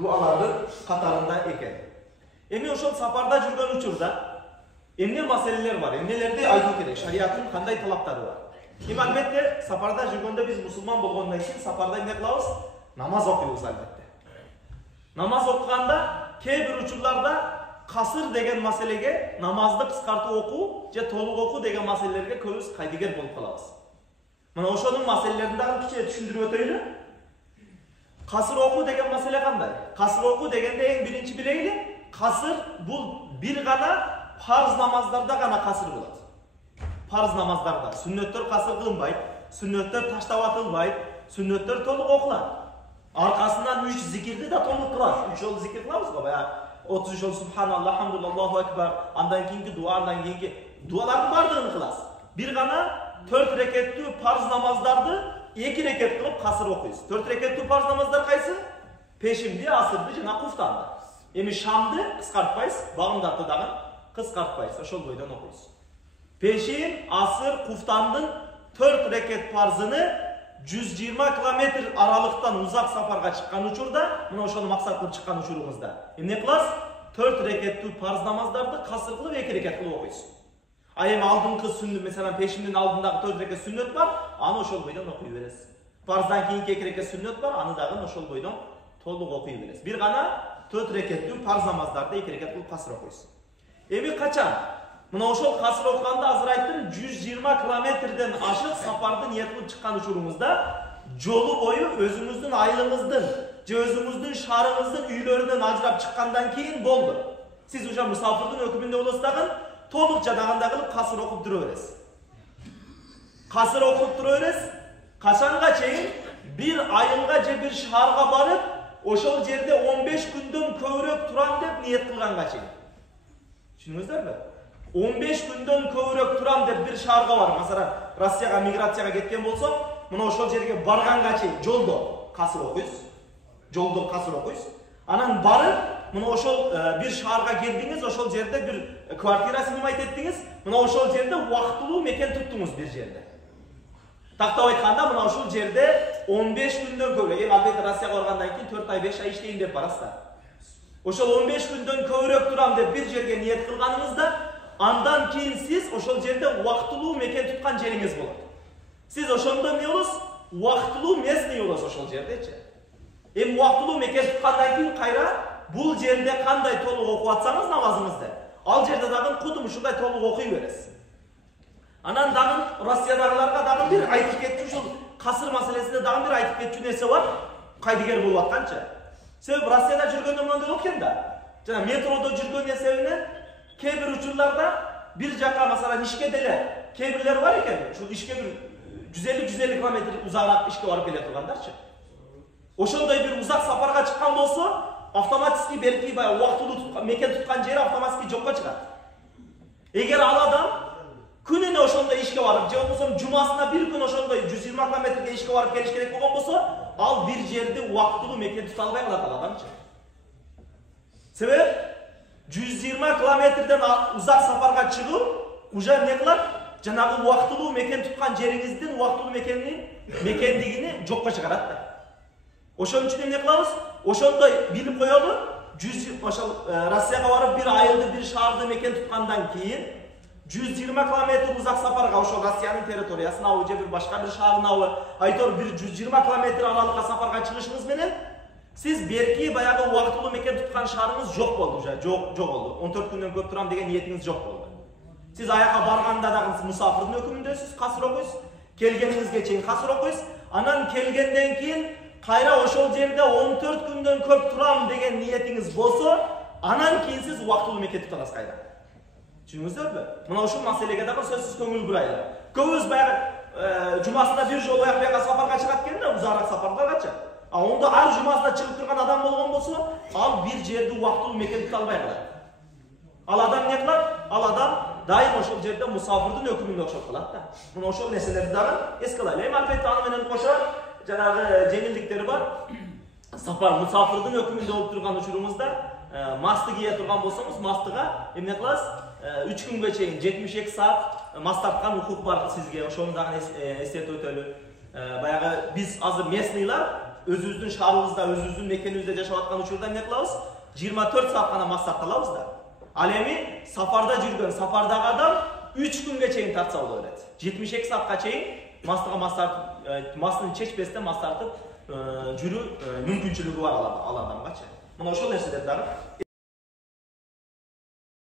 duaların katarında eken. Эми ошол сапарда жүргөн учурда эмне маселелер бар, эмнелерди айтуу керек, шариаттын кандай талаптары бар. Эми албетте сапарда жүргөндө биз мусулман болгондон кийин сапарда эмне кылабыз? Намаз окуйбуз албетте. Намаз окуганда кээ бир учурларда касыр деген маселеге, намазды кыскартып окуу же толук окуу деген маселелерге көбүбүз кайдыгер болуп калабыз. Мына ошонун маселелерин дагы кичине түшүндүрүп өтөйлү. Касыр окуу деген маселе кандай? Касыр окуу дегенде эң биринчи билейли, касыр бул бир гана фарз намаздарда гана касыр болот. Фарз намаздарда сүннөттөр касыр кылынбайт, сүннөттөр таштап атылбайт, сүннөттөр толук окулат. Аркасынан 3 зикирди да толук кылабыз. 3 жолу зикир кылабыз го, баягы 30 жол субханаллах, хамдулилlah, Аллаху акбар, андан кийинки дуа, андан кийинки дуалардын бардыгын кыласыз. Бир гана 4 рекеттүү фарз намаздарды 2 рекет кылып касыр окуйсуз. 4 рекеттүү фарз намаздар кайсы? Пешимди, асырды жана куфтанды. Эми шамды кыскартпайсыз, багымдатты дагы кыскартпайсыз, ошол бойдон окуйсуз. Пешим, асыр, куфтандын 4 рекет фарзыны 120 километр аралыктан узак сапарга чыккан учурда, мына ошону максат кылып чыккан учуруңузда эмне кыласыз? 4 рекеттүү фарз намаздарды касыр кылып 2 рекет кылып окуйсуз. А эми алдыңкы сүннөт, mesela пешимдин алдындагы 4 рекет сүннөт бар, аны ошол бойдон окуй бересиз. Фарздан кийинки 2 рекет сүннөт бар, аны дагы ошол бойдон толук окуй бересиз. Бир гана 4 рекеттүү фарз намаздарды 2 рекет кылып касыр окуйсуз. Эми качан? Мына ошол касыр окуганда азыр айттым, 120 километрден ашык сапарды ниет кылып чыккан учуруңузда жолу бою өзүңүздүн айылыңыздын же өзүңүздүн шаарыңыздын үйлөрүнөн ажырап чыккандан кийин болду. Сиз уже мусафирдин өкүмүндө болосуз дагы толук жадагандай кылып касыр окуп тура бересиз. Касыр окуп тура бересиз. Качанга чейин бир айылга же бир шаарга барып, ошол жерде 15 күндөн көбүрөөк турам деп ниет кылганга чейин. Түшүндүңүздөрбү? 15 күндөн көбүрөөк турам деп бир шаарга барып, масалан, Россияга миграцияга кеткен болсо, мына ошол жерге барганга чейин жолдо касыр окуйсуз. Жолдо касыр окуйсуз. Анан барып, мына ошол бир шаарга келдиңиз, ошол жерде бир квартира снимать еттиңиз, мына ошол жерде убактылуу мекен туттуңуз бир жерде. Тактап айтканда, мына ошол жерде 15 күндөн көбүрөөк, эми албетте Россияга баргандан кийин 4 ай 5 ай иштейин деп барасыздар. Ошол 15 күндөн көбүрөөк турам деп бир жерге ниет кылганыңызда, андан кийин сиз ошол жерде убактылуу мекен туткан жериңиз болот. Сиз ошондо эмне болосуз? Убактылуу местный болосуз ошол жердечи. Эми убактылуу мекен туткандан кийин кайра бул жерде кандай толук окуп атсаңыз намазыңызды, ал жерде дагы кудум ушундай толук окуй бересиз. Анан дагы Россиядагыларга дагы бир айтып кетчү, ушул касыр маселесинде дагы бир айтып кетчү нерсе бар, кайдыгер болуп атканчы. Себеби Россияда жүргөндө мындай болот экен да. Жана метродо жүргөн эсебинен кээ бир учурларда бир жака, масалан, ишке деле кээ бирлер бар экен, ушул ишке бир 150 километр узагыраак ишке барып келе тургандарчы. Ошондой бир узак сапарга чыккан болсо, автоматически берки баягы убактылуу мекен туткан жери автоматически жокко чыгат. Эгер ал адам күнүнө ошондой ишке барып, же болбосо жумасына бир күн ошондой 120 километрге ишке барып келиш керек болгон болсо, ал бир жерде убактылуу мекен тута албай калат ал адамчы. Себеп 120 километрден узак сапарга чыгып, уже эмне кылат? Жанагы убактылуу мекен туткан жериңиздин убактылуу мекендигини жокко чыгарат да. Ошон үчүн эмне кылабыз? Ошондой билип коелу, ошол Россияга барып бир айылды, бир шаарды мекен туткандан кийин 120 километр узак сапарга ошол Россиянын территориясына же бир башка бир шаарына, айтор бир 120 километр аралыкка сапарга чыгышыңыз менен сиз берки баягы убактылуу мекен туткан шаарыңыз жок болду уже, жок болду. 14 күндөн көп турам деген ниетиңиз жок болду. Сиз аяка барганда дагы мусафирдин өкүмүндөсүз, касыр окуйсуз. Келгениңизге чейин касыр окуйсуз. Анан келгенден кийин кайра ошол жерде 14 күндөн көп турам деген ниетиңиз болсо, анан кийин сиз убактылуу мекен тутасыз кайра. Түшүндүңүздөрбү? Мына ушул маселеге дагы сөзсүз көңүл бурайлы. Көбүбүз баягы жумасына бир жолу аяк сапарга чыгат экен да, узагыраак сапарларгачы. А онда ар жумасына чыгып турган адам болгон болсо, ал бир жерде убактылуу мекен тута албай калат. Ал адам эмне кылат? Ал адам дайым ошол жерде мусафирдин өкүмүнө окшоп калат да. Мына ошол нерселерди дагы эске алайлы. Эми албетте аны менен кошо жанагы жеңилдиктери бар. Сапар мусафирдин өкүмүндө болуп турган учуруңузда масты кие турган болсоңуз, мастыга эмне кыласыз? 3 күнгө чейин 72 саат маст тарткан укук бар сизге. Ошону дагы эстетип өтөлү. Баягы биз азыр местныйлар özümüzdün şarыбызda, özümüzdün мекенибизде жашап аткан учурда эмне кылабыз? 24 saat гана мас сакталабыз да. Ал эми сапарда жүргөн, сапардагы адам 3 күнгө чейин тартса боло берет. 72 saatка чейин мастыга мас тартып, масын чечпестен мас тартып жүрүү мүмкүнчүлүгү бар ал адамга. Мына ошол нерселер дагы